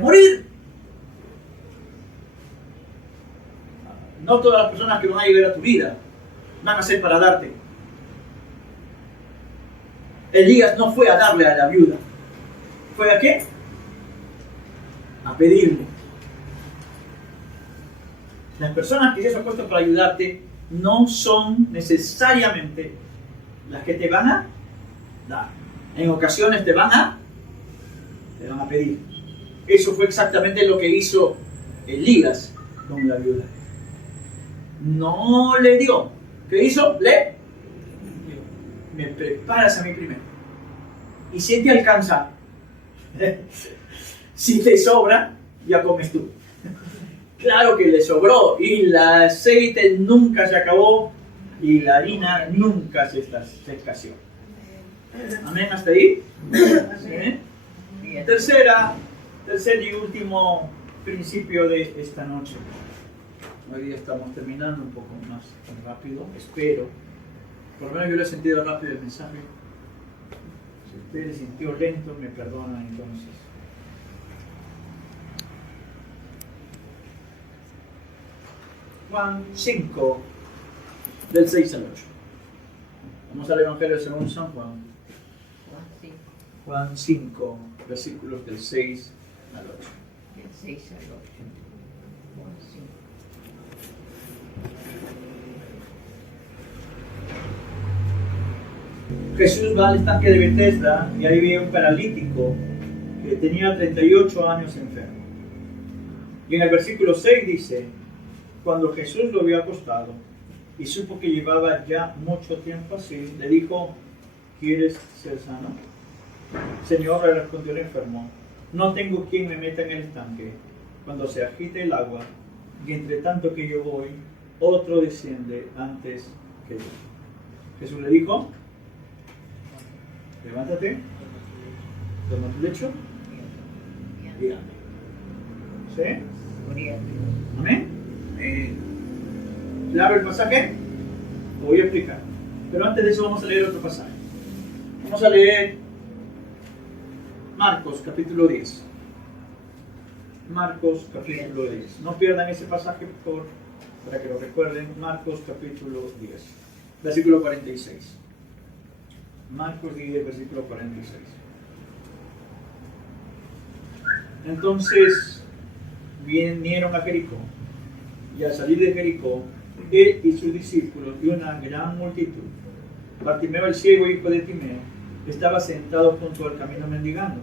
morir. No todas las personas que van a llegar a tu vida van a ser para darte. Elías no fue a darle a la viuda. ¿Fue a qué? A pedirle. Las personas que Dios ha puesto para ayudarte no son necesariamente las que te van a dar. En ocasiones te van a pedir. Eso fue exactamente lo que hizo Elías con la viuda. No le dio. ¿Qué hizo? Me preparas a mí primero. Y si te alcanza, si te sobra, ya comes tú. Claro que le sobró, y el aceite nunca se acabó, y la harina nunca se escaseó. Amén, ¿hasta ahí? ¿Sí? Tercer y último principio de esta noche. Hoy día estamos terminando un poco más rápido, espero. Por lo menos yo lo he sentido rápido el mensaje. Si usted le sintió lento, me perdonan entonces. Juan 5, del 6 al 8. Vamos al Evangelio según San Juan. Juan 5, versículos del 6 al 8. Del 6 al 8. Juan 5. Jesús va al estanque de Betesda y ahí ve un paralítico que tenía 38 años enfermo. Y en el versículo 6 dice, cuando Jesús lo vio acostado y supo que llevaba ya mucho tiempo así, le dijo, ¿quieres ser sano? Señor, le respondió el enfermo, no tengo quien me meta en el estanque cuando se agite el agua, y entre tanto que yo voy, otro desciende antes que yo. Jesús le dijo, levántate, toma tu lecho y anda. ¿Sí? ¿Amén? ¿Claro el pasaje? Lo voy a explicar. Pero antes de eso vamos a leer otro pasaje. Vamos a leer Marcos capítulo 10. Marcos capítulo 10. No pierdan ese pasaje, por favor, para que lo recuerden. Marcos capítulo 10, versículo 46. Marcos 10, versículo 46. Entonces vinieron a Jericó, y al salir de Jericó, él y sus discípulos y una gran multitud. Bartimeo el ciego, hijo de Timeo, estaba sentado junto al camino mendigando,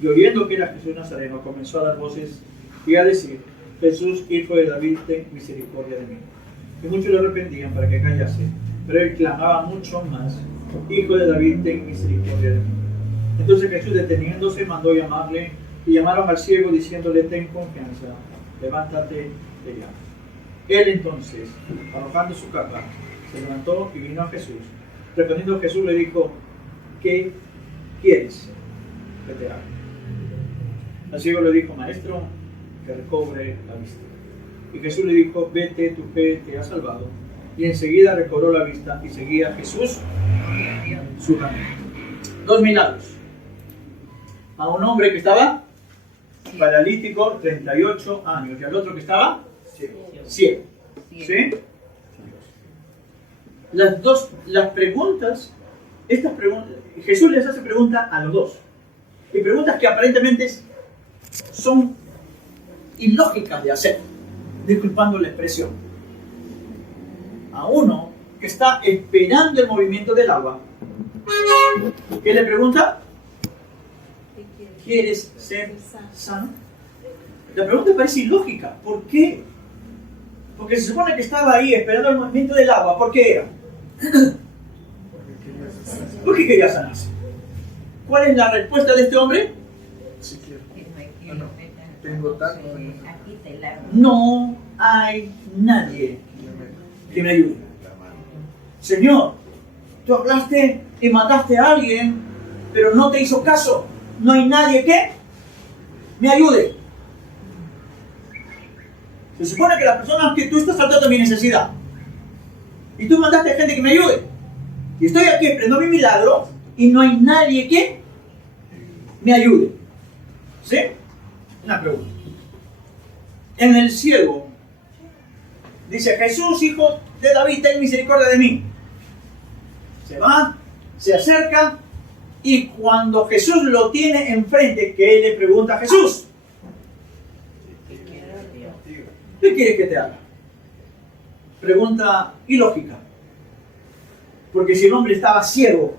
y oyendo que era Jesús Nazareno, comenzó a dar voces y a decir, Jesús, hijo de David, ten misericordia de mí. Y muchos le arrepentían para que callase, pero él clamaba mucho más, Hijo de David, ten misericordia de mí. Entonces Jesús, deteniéndose, mandó llamarle, y llamaron al ciego diciéndole: ten confianza, levántate de ya. Él entonces, arrojando su capa, se levantó y vino a Jesús. Respondiendo Jesús le dijo: ¿qué quieres que te haga? El ciego le dijo: maestro, que recobre la vista. Y Jesús le dijo: vete, tu fe te ha salvado. Y enseguida recobró la vista y seguía a Jesús su camino. 2 milagros. A un hombre que estaba paralítico, 38 años, y al otro que estaba ciego. ¿Sí? Las preguntas, Jesús les hace preguntas a los dos. Y preguntas que aparentemente son ilógicas de hacer, disculpando la expresión. A uno que está esperando el movimiento del agua, ¿qué le pregunta? ¿Quieres ser sano? La pregunta parece ilógica. ¿Por qué? Porque se supone que estaba ahí esperando el movimiento del agua. ¿Por qué era? ¿Por qué quería sanarse? ¿Cuál es la respuesta de este hombre? No hay nadie que me ayude. Señor, tú hablaste y mandaste a alguien, pero no te hizo caso. No hay nadie que me ayude. Se supone que las personas que tú estás tratando mi necesidad, y tú mandaste a gente que me ayude, y estoy aquí esperando mi milagro y no hay nadie que me ayude. ¿Sí? Una pregunta. En el cielo dice: Jesús, hijo de David, ten misericordia de mí. Se va, se acerca, y cuando Jesús lo tiene enfrente, ¿qué le pregunta a Jesús? ¿Qué quieres que te haga? Pregunta ilógica. Porque si el hombre estaba ciego,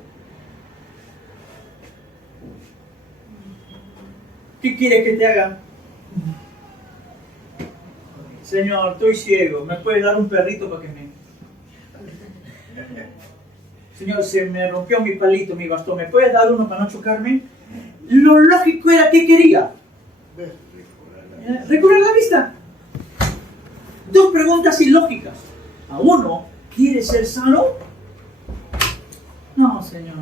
¿qué quieres que te haga? Señor, estoy ciego, ¿me puedes dar un perrito para que me... Señor, se me rompió mi palito, mi bastón, ¿me puedes dar uno para no chocarme? Lo lógico era, ¿qué quería? Recobrar la vista. 2 preguntas ilógicas. A uno, ¿quieres ser sano? No, Señor,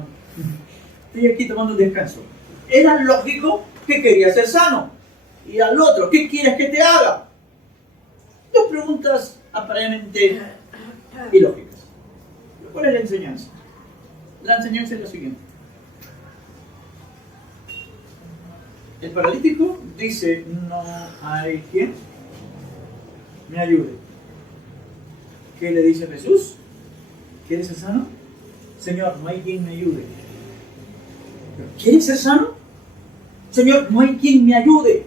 estoy aquí tomando un descanso. Era lógico que quería ser sano. Y al otro, ¿qué quieres que te haga? 2 preguntas aparentemente ilógicas. ¿Cuál es la enseñanza? La enseñanza es la siguiente. El paralítico dice: no hay quien me ayude. ¿Qué le dice Jesús? ¿Quieres ser sano? Señor, no hay quien me ayude. ¿Quieres ser sano? Señor, no hay quien me ayude.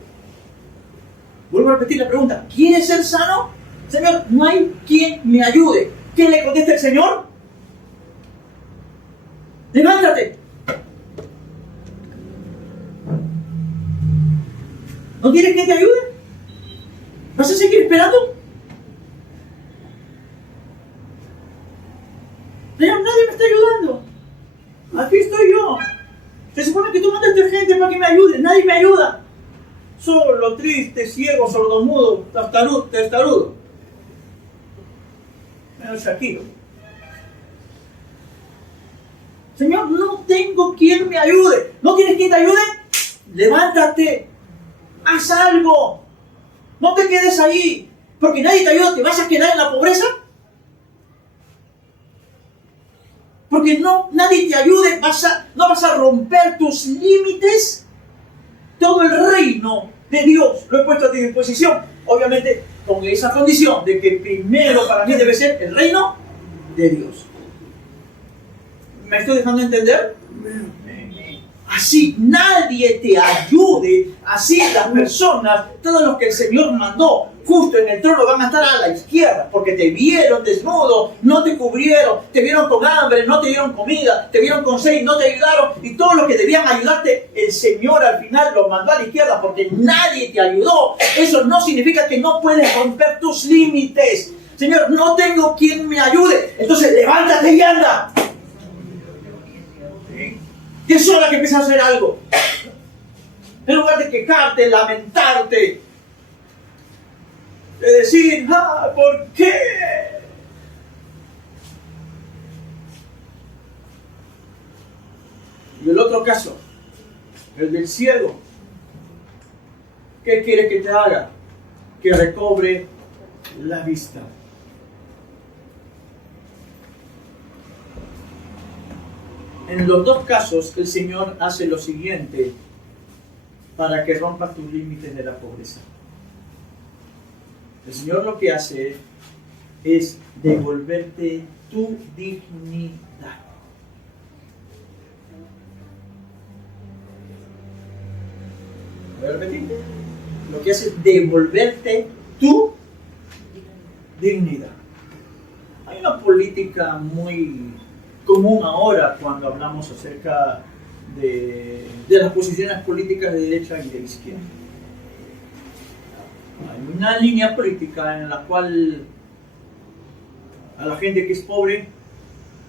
Vuelvo a repetir la pregunta. ¿Quieres ser sano? Señor, no hay quien me ayude. ¿Qué le contesta el Señor? Levántate. ¿No quieres que te ayude? ¿Vas a seguir esperando? Señor, nadie me está ayudando. Aquí estoy yo. Se supone que tú mandaste gente para que me ayude. Nadie me ayuda. Solo, triste, ciego, sordomudo, testarudo. Menos Shakiro. Señor, no tengo quien me ayude. ¿No tienes quien te ayude? Levántate. Haz algo. No te quedes ahí. Porque nadie te ayuda. ¿Te vas a quedar en la pobreza? Porque nadie te ayude. No vas a romper tus límites. Todo el reino de Dios lo he puesto a tu disposición. Obviamente con esa condición de que primero para mí debe ser el reino de Dios. ¿Me estoy dejando entender? Así nadie te ayude. Así las personas, todos los que el Señor mandó justo en el trono, van a estar a la izquierda, porque te vieron desnudo, no te cubrieron, te vieron con hambre, no te dieron comida, te vieron con sed, no te ayudaron, y todos los que debían ayudarte, el Señor al final los mandó a la izquierda porque nadie te ayudó. Eso no significa que no puedes romper tus límites. Señor, no tengo quien me ayude, entonces levántate y anda. Es hora que empieces a hacer algo. En lugar de quejarte, lamentarte, de decir, ¿por qué? Y el otro caso, el del ciego. ¿Qué quiere que te haga? Que recobre la vista. En los dos casos, el Señor hace lo siguiente para que rompa tus límites de la pobreza. El Señor lo que hace es devolverte tu dignidad. Voy a repetir. Lo que hace es devolverte tu dignidad. Hay una política muy común ahora cuando hablamos acerca de las posiciones políticas de derecha y de izquierda. Hay una línea política en la cual a la gente que es pobre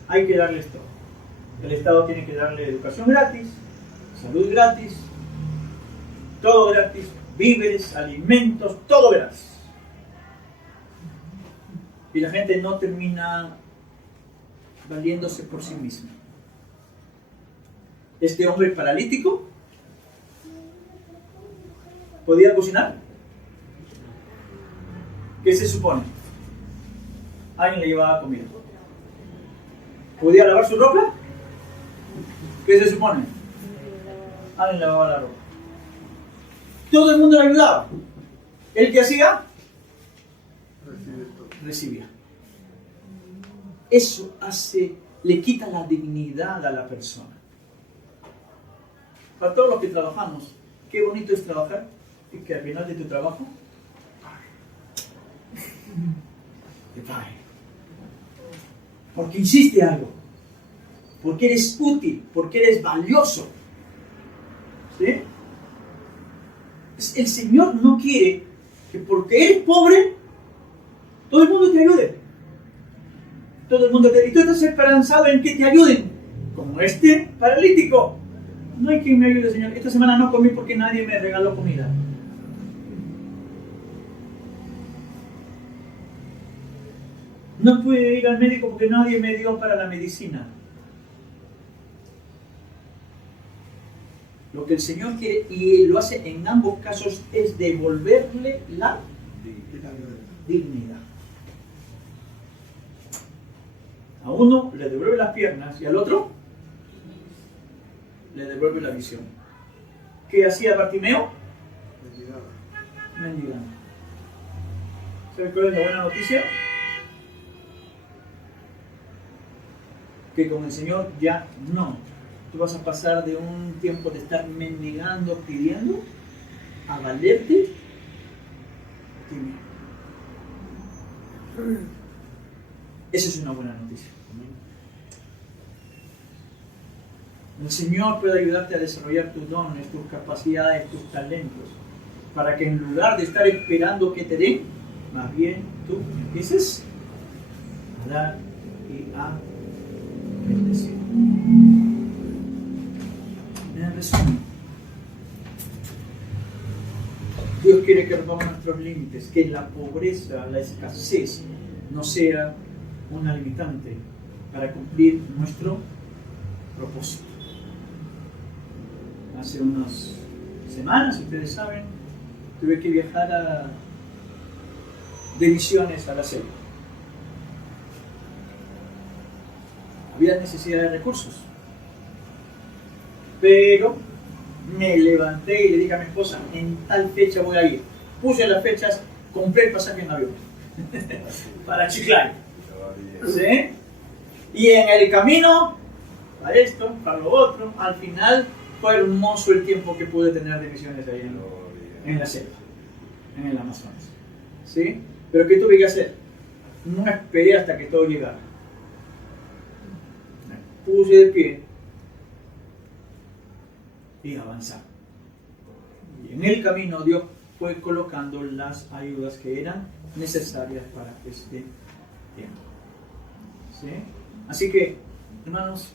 hay que darles todo. El Estado tiene que darle educación gratis, salud gratis, todo gratis, víveres, alimentos, todo gratis. Y la gente no termina valiéndose por sí misma. Este hombre paralítico podía cocinar. ¿Qué se supone? Alguien le llevaba comida. ¿Podía lavar su ropa? ¿Qué se supone? Alguien lavaba la ropa. Todo el mundo le ayudaba. ¿El que hacía? Recibía. Eso le quita la dignidad a la persona. Para todos los que trabajamos, qué bonito es trabajar y que al final de tu trabajo te pague. Porque hiciste algo. Porque eres útil. Porque eres valioso. ¿Sí? El Señor no quiere que porque eres pobre, todo el mundo te ayude. Todo el mundo y tú estás esperanzado en que te ayuden. Como este paralítico. No hay quien me ayude, Señor. Esta semana no comí porque nadie me regaló comida. No pude ir al médico porque nadie me dio para la medicina. Lo que el Señor quiere, y Él lo hace en ambos casos, es devolverle la dignidad. A uno le devuelve las piernas y al otro le devuelve la visión. ¿Qué hacía Bartimeo? Mendigando. ¿Sabe cuál es la buena noticia? Que con el Señor ya no. Tú vas a pasar de un tiempo de estar mendigando, pidiendo, a valerte a ti mismo. Esa es una buena noticia. El Señor puede ayudarte a desarrollar tus dones, tus capacidades, tus talentos, para que en lugar de estar esperando que te den, más bien tú empieces a dar y a bendecir. En resumen, Dios quiere que rompamos nuestros límites, que la pobreza, la escasez no sea una limitante para cumplir nuestro propósito. Hace unas semanas, ustedes saben, tuve que viajar de misiones a la selva. Había necesidad de recursos. Pero me levanté y le dije a mi esposa, en tal fecha voy a ir. Puse las fechas, compré el pasaje en avión para Chiclayo. ¿Sí? Y en el camino, para esto, para lo otro, al final fue hermoso el tiempo que pude tener de misiones ahí en la selva, en el Amazonas. ¿Sí? Pero ¿qué tuve que hacer? No esperé hasta que todo llegara. Me puse de pie y avanzar. Y en el camino Dios fue colocando las ayudas que eran necesarias para este tiempo. ¿Sí? Así que, hermanos,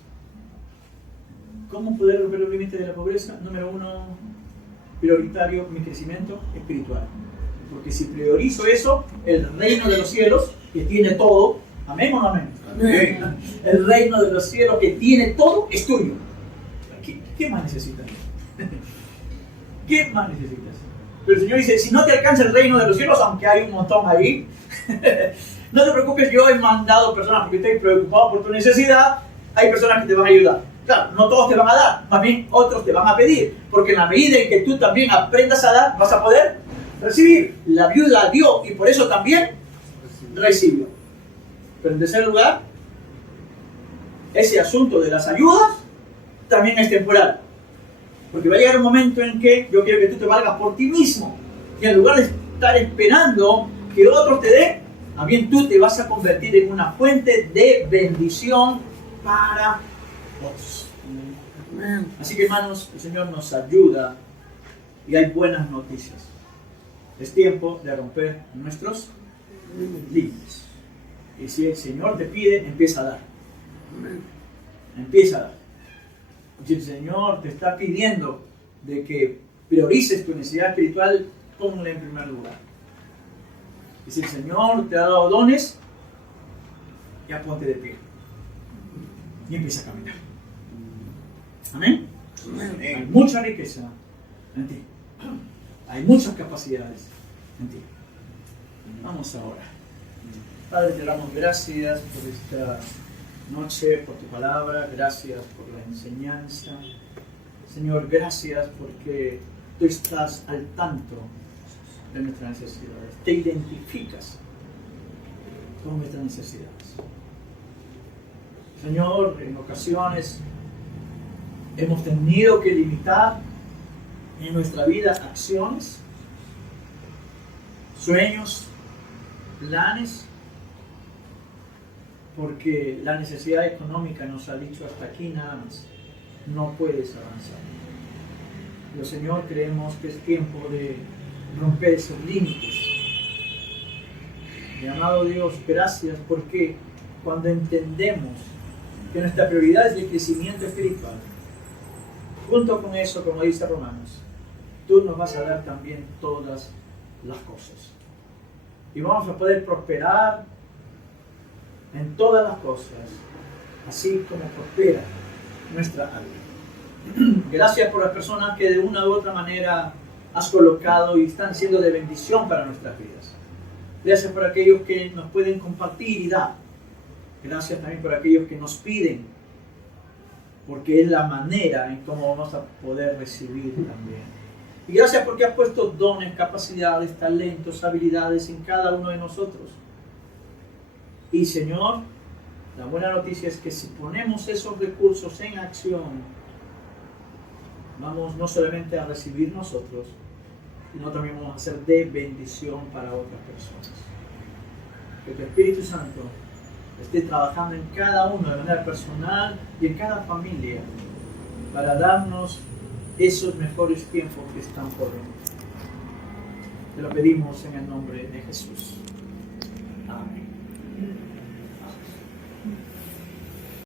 ¿Cómo poder romper los límites de la pobreza? Número uno, prioritario, mi crecimiento espiritual. Porque si priorizo eso, el reino de los cielos, que tiene todo, ¿amén o no amén? Amén. El reino de los cielos, que tiene todo, es tuyo. ¿Qué más necesitas? ¿Qué más necesitas? Pero el Señor dice, si no te alcanza el reino de los cielos, aunque hay un montón ahí, no te preocupes, yo he mandado personas porque estoy preocupado por tu necesidad, hay personas que te van a ayudar. Claro, no todos te van a dar, más bien otros te van a pedir, porque en la medida en que tú también aprendas a dar, vas a poder recibir. La viuda dio y por eso también recibió. Pero en tercer lugar, ese asunto de las ayudas también es temporal. Porque va a llegar un momento en que yo quiero que tú te valgas por ti mismo. Y en lugar de estar esperando que otros te den, también tú te vas a convertir en una fuente de bendición para otros. Así que hermanos, el Señor nos ayuda y hay buenas noticias. Es tiempo de romper nuestros límites. Y si el Señor te pide, empieza a dar. Empieza a dar. Si el Señor te está pidiendo de que priorices tu necesidad espiritual, ponle en primer lugar. Y si el Señor te ha dado dones, ya ponte de pie. Y empieza a caminar. Amén. Hay mucha riqueza en ti. Hay muchas capacidades en ti. Vamos ahora. Padre, te damos gracias por esta noche, por tu palabra. Gracias por la enseñanza. Señor, gracias porque tú estás al tanto de nuestras necesidades. Te identificas con nuestras necesidades. Señor, en ocasiones hemos tenido que limitar en nuestra vida acciones, sueños, planes, porque la necesidad económica nos ha dicho hasta aquí nada más, no puedes avanzar. Pero Señor, creemos que es tiempo de romper esos límites. Mi amado Dios, gracias porque cuando entendemos que nuestra prioridad es el crecimiento espiritual, junto con eso, como dice Romanos, tú nos vas a dar también todas las cosas. Y vamos a poder prosperar en todas las cosas, así como prospera nuestra alma. Gracias por las personas que de una u otra manera has colocado y están siendo de bendición para nuestras vidas. Gracias por aquellos que nos pueden compartir y dar. Gracias también por aquellos que nos piden, porque es la manera en cómo vamos a poder recibir también. Y gracias porque has puesto dones, capacidades, talentos, habilidades en cada uno de nosotros. Y Señor, la buena noticia es que si ponemos esos recursos en acción, vamos no solamente a recibir nosotros, sino también vamos a ser de bendición para otras personas. Que tu Espíritu Santo esté trabajando en cada uno de manera personal y en cada familia para darnos esos mejores tiempos que están por venir. Te lo pedimos en el nombre de Jesús. Amén.